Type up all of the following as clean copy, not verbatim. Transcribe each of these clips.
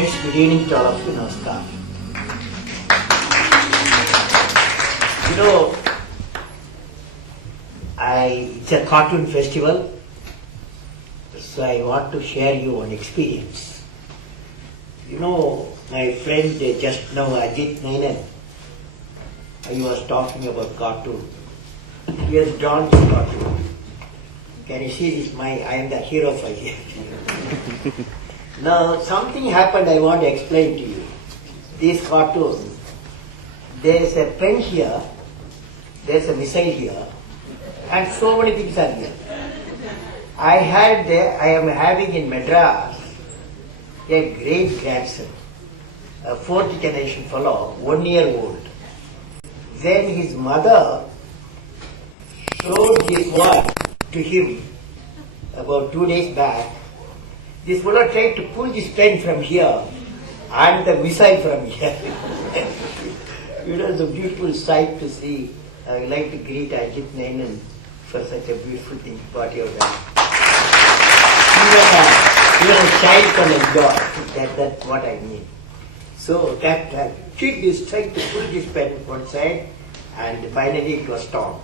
Friends, good evening to all of you. Namaskar. You know, it's a cartoon festival, so I want to share you one experience. You know, my friend just now, Ajit Nainan, he was talking about cartoon. He has drawn this cartoon. Can you see this? I am the hero for here. Now, something happened I want to explain to you. This cartoon, there is a pen here, there is a missile here, and so many things are here. I am having in Madras a great grandson, a fourth generation fellow, 1 year old. Then his mother showed this one to him about 2 days back. This fellow tried to pull this pen from here and the missile from here. You know, it's a beautiful sight to see. I would like to greet Ajit Nainan for such a beautiful thing what you have done. Even a child can enjoy. That's what I mean. So that kid is trying to pull this pen one side and finally it was torn.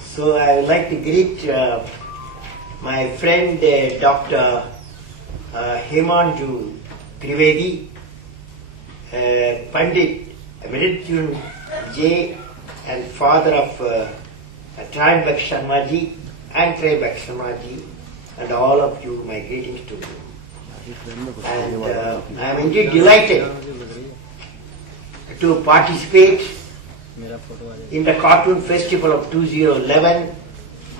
So I would like to greet my friend Dr. Himanju Trivedi, Pandit Mrityun J, and father of Trimbak Sharmaji and Trimbak Sharmaji, and all of you, my greetings to you. And I am indeed delighted to participate in the Cartoon Festival of 2011,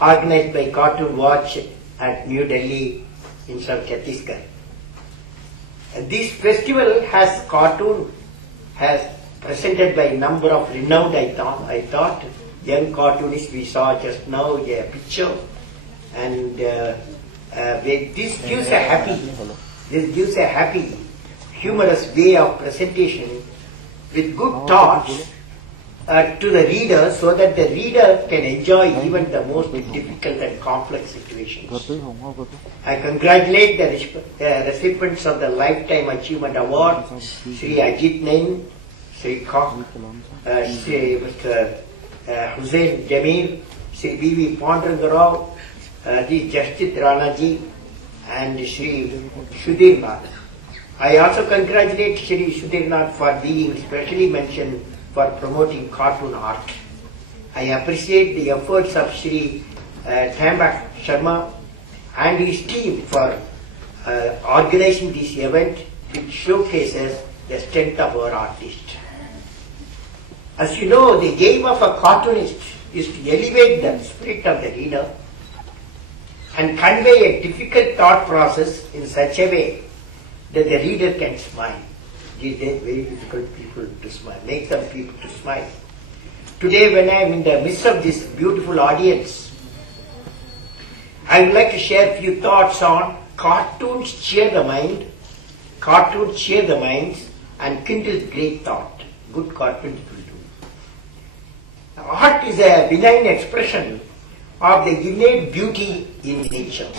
organized by Cartoon Watch at New Delhi in South Chhattisgarh. This festival has presented by a number of renowned, I thought, young cartoonists. We saw just now a picture, and this gives a happy, humorous way of presentation with good thoughts to the reader, so that the reader can enjoy even the most difficult and complex situations. I congratulate the recipients of the Lifetime Achievement Award, Sri Ajit Nain, Sri Kok, Sri Mr. Hussain Jamil, Sri B.V. Pondragarao, Sri Jastit Ranaji, and Sri Sudhir Nath. I also congratulate Sri Sudhir Nath for being specially mentioned for promoting cartoon art. I appreciate the efforts of Sri Trimbak Sharma and his team for organizing this event, which showcases the strength of our artists. As you know, the aim of a cartoonist is to elevate the spirit of the reader and convey a difficult thought process in such a way that the reader can smile. These days, very difficult people to smile, make some people to smile. Today, when I am in the midst of this beautiful audience, I would like to share a few thoughts on cartoons cheer the mind, cartoons cheer the minds, and kindle great thought. Good cartoons will do. Art is a benign expression of the innate beauty in nature,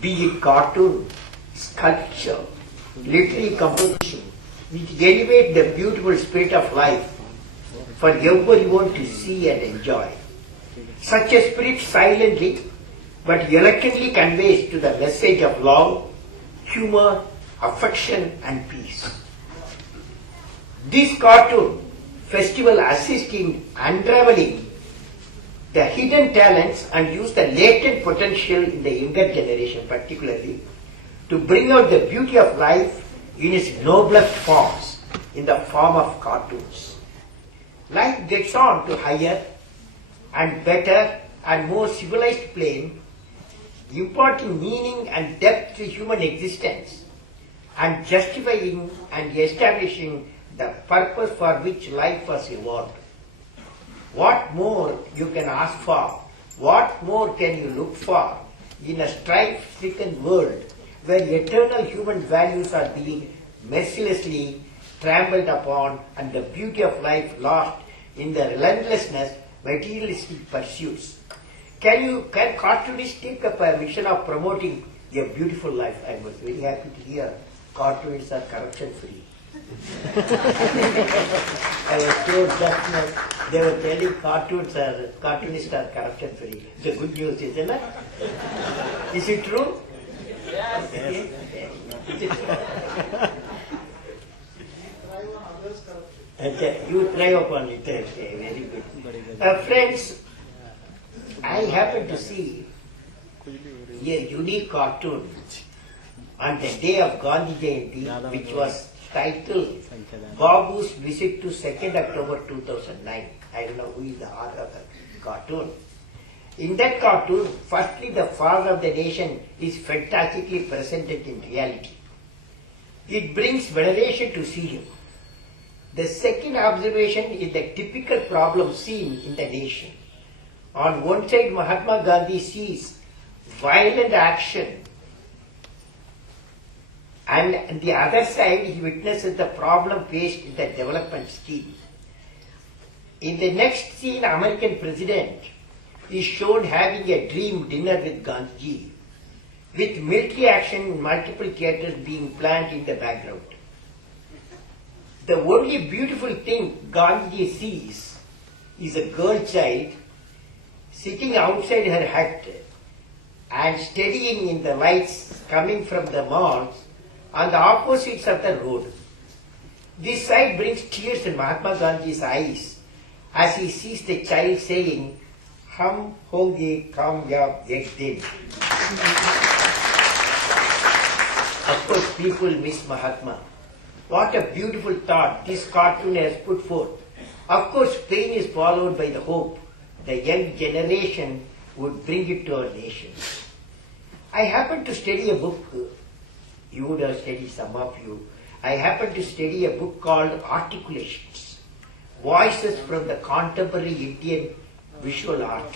be it cartoon, sculpture, literary composition, which elevate the beautiful spirit of life for everyone to see and enjoy. Such a spirit silently but eloquently conveys to the message of love, humor, affection, and peace. This cartoon festival assists in unraveling the hidden talents and use the latent potential in the younger generation particularly to bring out the beauty of life in its noblest forms, in the form of cartoons. Life gets on to higher and better and more civilized plane, imparting meaning and depth to human existence and justifying and establishing the purpose for which life was evolved. What more you can ask for? What more can you look for in a strife-stricken world where eternal human values are being mercilessly trampled upon and the beauty of life lost in the relentlessness materialistic pursuits? Can cartoonists take up a mission of promoting A beautiful life. I was very happy to hear cartoonists are corruption free. I was told just now they were telling cartoonists are corruption free. It's a good news, isn't it? Is it true? Yes. Is it true? Okay, you try upon it. Okay, very good. Friends, I happened to see a unique cartoon on the day of Gandhi Jayanti, which was titled Babu's Visit to 2nd October 2009. I don't know who is the author of the cartoon. In that cartoon, firstly, the father of the nation is fantastically presented in reality. It brings veneration to see him. The second observation is the typical problem seen in the nation. On one side, Mahatma Gandhi sees violent action, and on the other side, he witnesses the problem faced in the development scheme. In the next scene, American president is shown having a dream dinner with Gandhiji, with military action in multiple theatres being planned in the background. The only beautiful thing Gandhiji sees is a girl child sitting outside her hut and studying in the lights coming from the malls on the opposites of the road. This sight brings tears in Mahatma Gandhi's eyes as he sees the child saying, "Hum honge kamyab ek din." Of course, people miss Mahatma. What a beautiful thought this cartoon has put forth. Of course, pain is followed by the hope the young generation would bring it to our nation. I happened to study a book, you would have studied, some of you. I happened to study a book called Articulations, Voices from the Contemporary Indian Visual Art.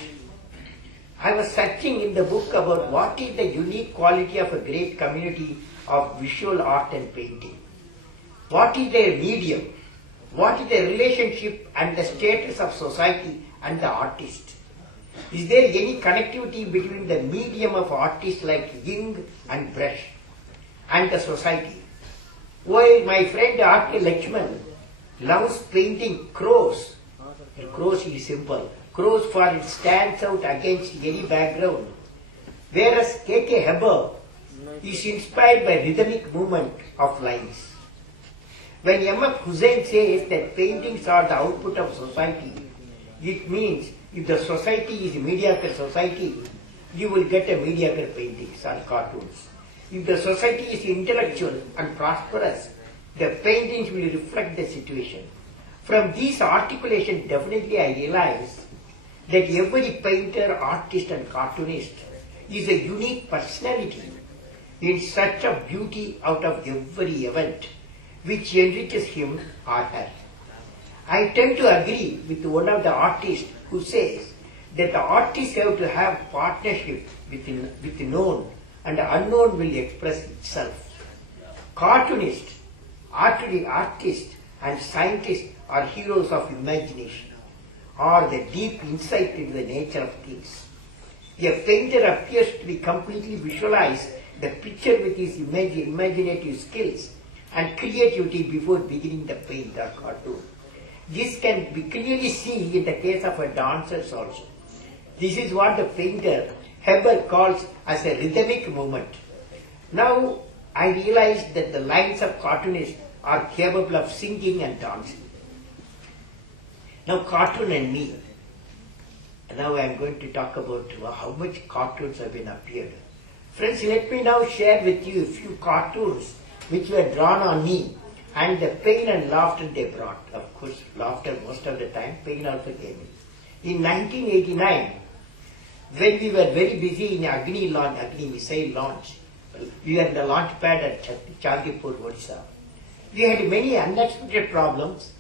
I was searching in the book about what is the unique quality of a great community of visual art and painting. What is their medium? What is the relationship and the status of society and the artist? Is there any connectivity between the medium of artists like ink and brush and the society? While my friend R.K. Lakshman loves painting crows, the crows is simple, crows for it stands out against any background, whereas K.K. Heber is inspired by rhythmic movement of lines. When M.F. Hussain says that paintings are the output of society, it means if the society is a mediocre society, you will get a mediocre paintings and cartoons. If the society is intellectual and prosperous, the paintings will reflect the situation. From these articulations, definitely I realize that every painter, artist and cartoonist is a unique personality in search of beauty out of every event which enriches him or her. I tend to agree with one of the artists who says that the artists have to have partnership with the known, and the unknown will express itself. Cartoonists, artists and scientists are heroes of imagination, or the deep insight into the nature of things. A painter appears to be completely visualize the picture with his imaginative skills and creativity before beginning the paint or cartoon. This can be clearly seen in the case of a dancers also. This is what the painter Heber calls as a rhythmic movement. Now I realize that the lines of cartoonists are capable of singing and dancing. Now cartoon and me. Now I am going to talk about how much cartoons have been appeared. Friends, let me now share with you a few cartoons which were drawn on me and the pain and laughter they brought. Of course, laughter most of the time, pain also came in. In 1989, when we were very busy in Agni missile launch, we were in the launch pad at Chandipur, Odisha. We had many unexpected problems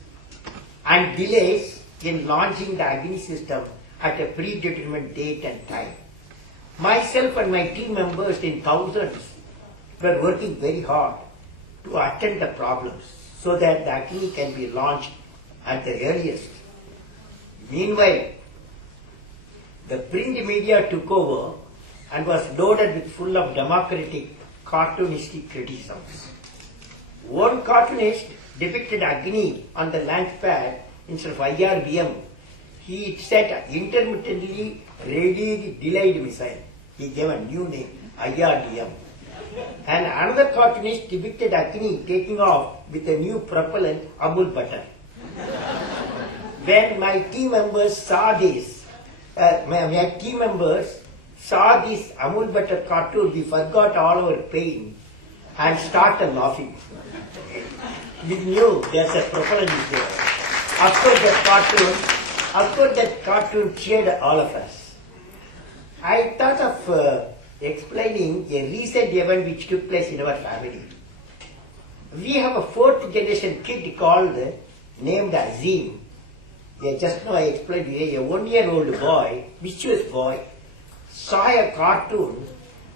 and delays in launching the Agni system at a predetermined date and time. Myself and my team members in thousands were working very hard to attend the problems so that the Agni can be launched at the earliest. Meanwhile, the print media took over and was loaded with full of democratic cartoonistic criticisms. One cartoonist depicted Agni on the launch pad instead of IRBM. He said intermittently ready delayed missile. He gave a new name, IRDM. And another cartoonist depicted Agni taking off with a new propellant, Amul Butter. When my team members saw this, Amul Butter cartoon, we forgot all our pain and started laughing. We knew there's a propellant is there. Of course that cartoon cheered all of us. I thought of explaining a recent event which took place in our family. We have a fourth generation kid named Azim. Just now I explained to you, a 1-year-old boy, mischievous boy, saw a cartoon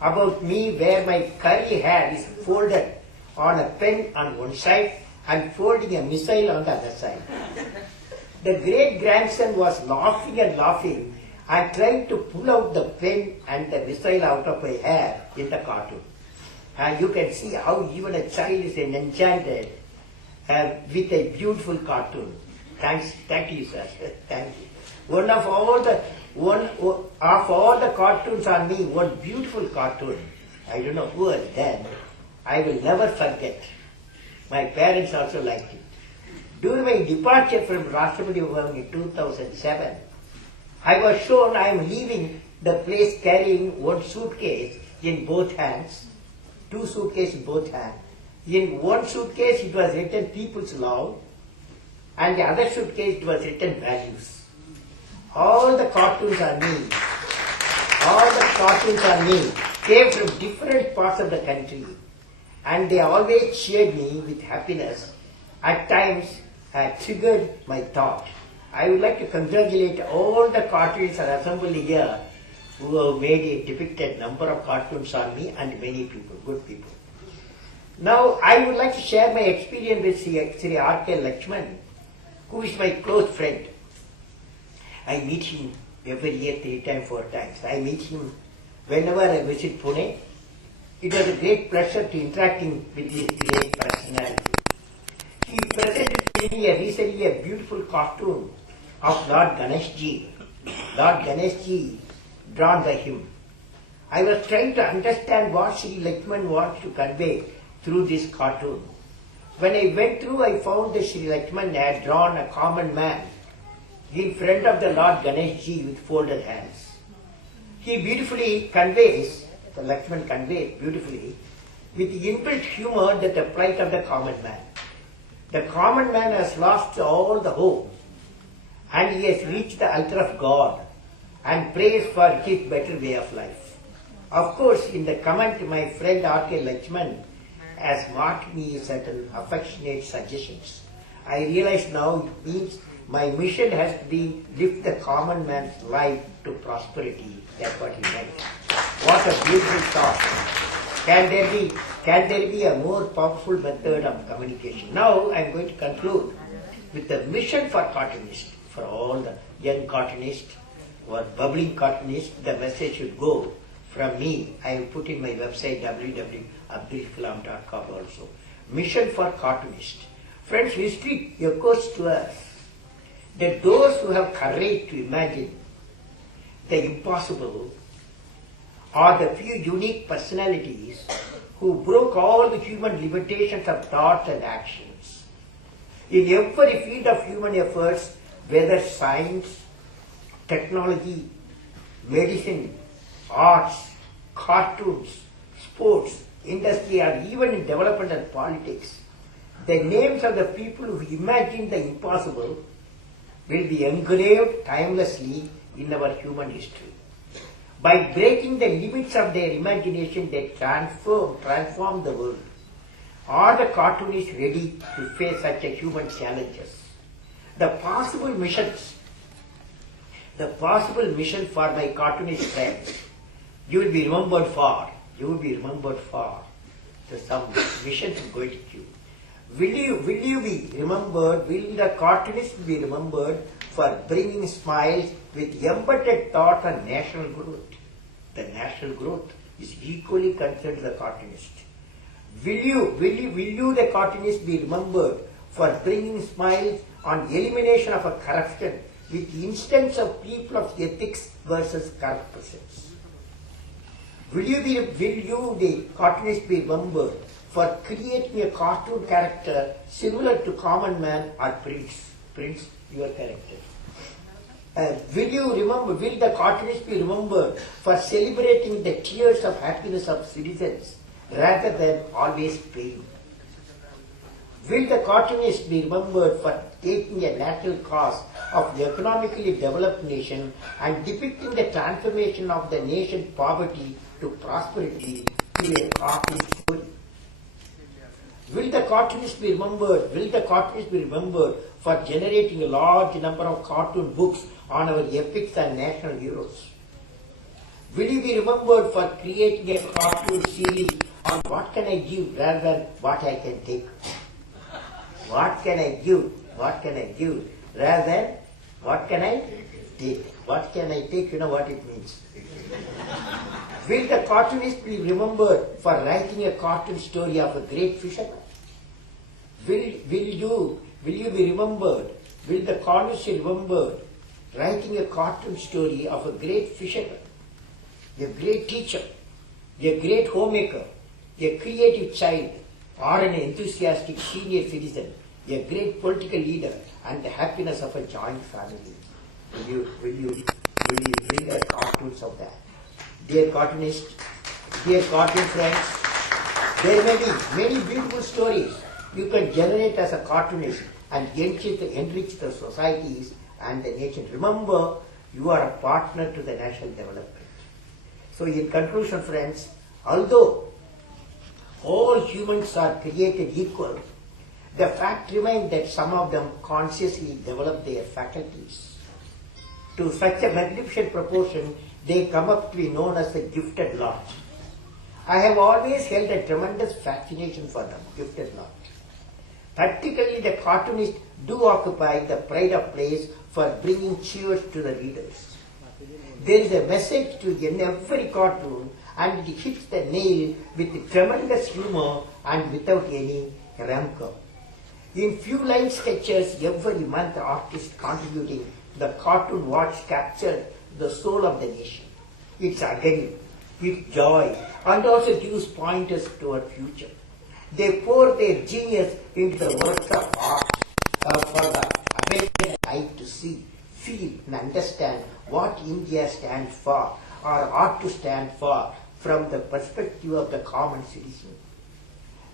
about me where my curly hair is folded on a pen on one side and folding a missile on the other side. The great grandson was laughing and trying to pull out the pen and the missile out of my hair in the cartoon. And you can see how even a child is enchanted with a beautiful cartoon. Thank you, sir. Thank you. One of all the cartoons on me, one beautiful cartoon. I don't know who has done. I will never forget. My parents also liked it. During my departure from Rashtrapati Bhavan in 2007, I was shown I am leaving the place carrying one suitcase in both hands, two suitcases in both hands. In one suitcase it was written People's Love, and the other suitcase it was written Values. All the cartoons on me came from different parts of the country, and they always cheered me with happiness. At times, triggered my thought. I would like to congratulate all the cartoonists assembled here who have made a depicted number of cartoons on me and many people, good people. Now, I would like to share my experience with Sri R.K. Lakshman, who is my close friend. I meet him every year 3 times, 4 times. I meet him whenever I visit Pune. It was a great pleasure to interacting with this great personality. He presented to me recently a beautiful cartoon of Lord Ganeshji. Lord Ganeshji drawn by him. I was trying to understand what Sri Lakshman wants to convey through this cartoon. When I went through, I found that Sri Lakshman had drawn a common man in front of the Lord Ganeshji with folded hands. He beautifully conveys, the Lakshman conveys beautifully, with the inbuilt humor that the plight of the common man. The common man has lost all the hope, and he has reached the altar of God and prays for his better way of life. Of course, in the comment, my friend R.K. Lakshman has marked me certain affectionate suggestions. I realize now it means my mission has to be lift the common man's life to prosperity. That's what he meant. What a beautiful thought. Can there be a more powerful method of communication? Now I am going to conclude with the mission for cartoonists, for all the young cartoonists or bubbling cartoonists. The message should go from me. I have put in my website www.abdulkalam.com also. Mission for cartoonists. Friends, history echoes to us that those who have courage to imagine the impossible are the few unique personalities who broke all the human limitations of thoughts and actions. In every field of human efforts, whether science, technology, medicine, arts, cartoons, sports, industry, or even in development and politics, the names of the people who imagined the impossible will be engraved timelessly in our human history. By breaking the limits of their imagination, they transform the world. Are the cartoonists ready to face such a human challenges? The possible mission for my cartoonist friends, you will be remembered for. So some missions are going to you. Will you be remembered? Will the cartoonist be remembered for bringing smiles with embedded thought on national growth? the national growth is equally concerned to the cartoonist. Will you, the cartoonist, be remembered for bringing smiles on elimination of a corruption with the instance of people of ethics versus corrupt persons? Will you, the cartoonist, be remembered for creating a cartoon character similar to Common Man or Prince? Prince, your character. Will the cartoonist be remembered for celebrating the tears of happiness of citizens rather than always pain? Will the cartoonist be remembered for taking a national cause of the economically developed nation and depicting the transformation of the nation's poverty to prosperity through a cartoon story? Will the cartoonist be remembered for generating a large number of cartoon books on our epics and national heroes? Will you be remembered for creating a cartoon series on what can I give rather than what I can take? What can I give rather than what can I take? What can I take? You know what it means. Will the cartoonist be remembered for writing a cartoon story of a great fisherman? Will you be remembered? Will the cartoonist be remembered writing a cartoon story of a great fisherman, a great teacher, a great homemaker, a creative child, or an enthusiastic senior citizen, a great political leader, and the happiness of a joint family? Will you bring the cartoons of that? Dear cartoonist, dear cartoon friends, there may be many beautiful stories you can generate as a cartoonist and enrich the societies and the nation. Remember, you are a partner to the national development. So in conclusion, friends, although all humans are created equal, the fact remains that some of them consciously develop their faculties. To such a magnificent proportion, they come up to be known as the gifted lot. I have always held a tremendous fascination for them, gifted lot. Particularly the cartoonists do occupy the pride of place for bringing cheers to the readers. There is a message in every cartoon, and it hits the nail with tremendous humor and without any rancor. In few line sketches every month, artists contributing the cartoon watch captured the soul of the nation, its agony, its joy, and also gives pointers to our future. They pour their genius into the works of art for the American eye to see, feel, and understand what India stands for or ought to stand for from the perspective of the common citizen.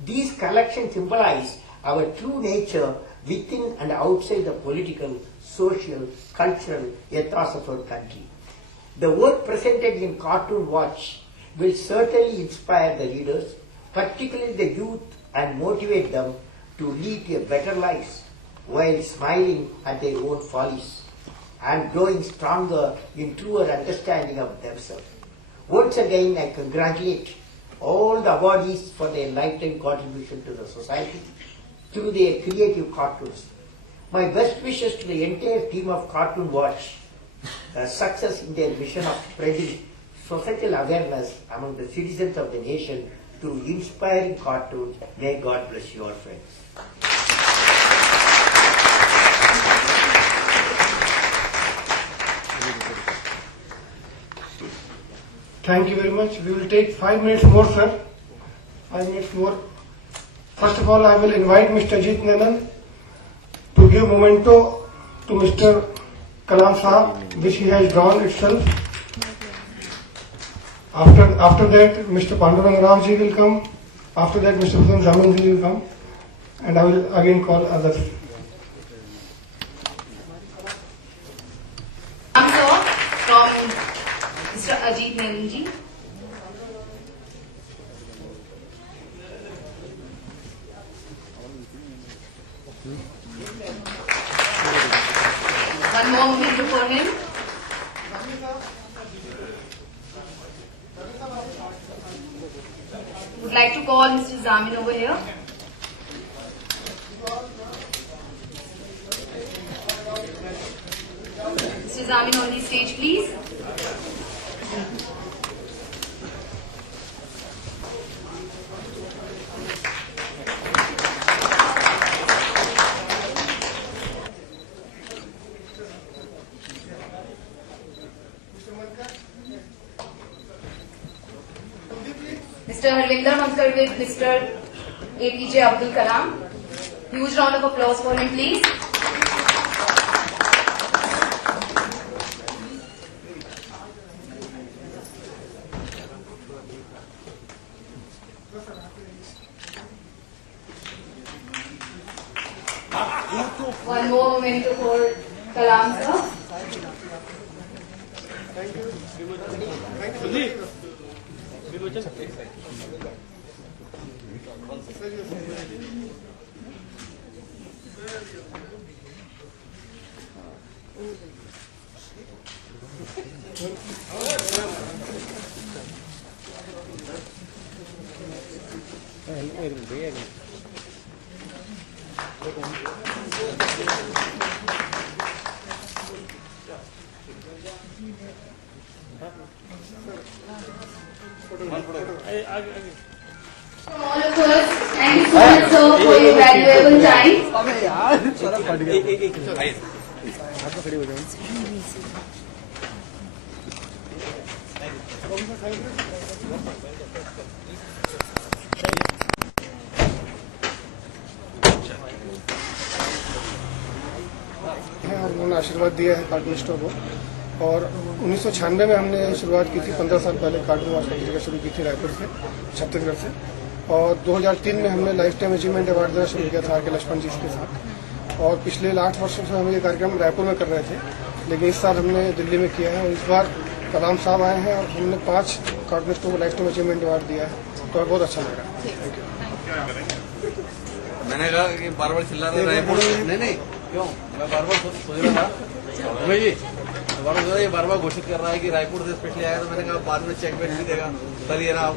These collections symbolize our true nature within and outside the political, social, cultural ethos of our country. The work presented in Cartoon Watch will certainly inspire the readers, particularly the youth, and motivate them to lead a better life while smiling at their own follies and growing stronger in truer understanding of themselves. Once again, I congratulate all the awardees for their lifetime contribution to the society through their creative cartoons. My best wishes to the entire team of Cartoon Watch, success in their mission of spreading societal awareness among the citizens of the nation through inspiring cartoons. May God bless you all, friends. Thank you very much. We will take 5 minutes more, sir. 5 minutes more. First of all, I will invite Mr. Ajit Menon to give memento to Mr. Kalam Sahab, which he has drawn itself. After that, Mr. Pandurang Rao ji will come. After that, Mr. Hussain Zaman ji will come. And I will again call others. Answer from Mr. Ajit Menon ji. One more moment before him. Would like to call Mr. Zamin over here. Mr. Zamin on the stage, please. Mr. Harvinder Mankar with Mr. APJ Abdul Kalam. Huge round of applause for him, please. One more memento for Kalam sir. From all of us, thank you so much sir for your valuable time. है और उन्होंने आशीर्वाद दिया है cartoon store को। और 1996 में हमने शुरुआत की थी, 15 साल पहले कार्टून वाश पत्रिका शुरू की थी रायपुर से, छत्तीसगढ़ से। और 2003 में हमने लाइफ टाइम अचीवमेंट अवार्ड देना शुरू किया था आर के लक्ष्मण जी के साथ। और पिछले 8 वर्षों से हम ये कार्यक्रम रायपुर में कर रहे थे, लेकिन इस साल हमने दिल्ली में किया है। और इस बार कलाम साहब आए हैं और हमने 5 कार्टून स्टोर को लाइफ टाइम अचीवमेंट अवार्ड दिया है, तो बहुत अच्छा लगा। Thank you. मैंने कहा कि बार बार चिल्ला रहे रायपुर, नहीं क्यों, मैं बार बार सोच रहा था भाई जी, बार बार घोषित कर रहा है कि रायपुर से स्पेशली आया, तो मैंने कहा बाद में चेक भी देगा, कल ये रहा।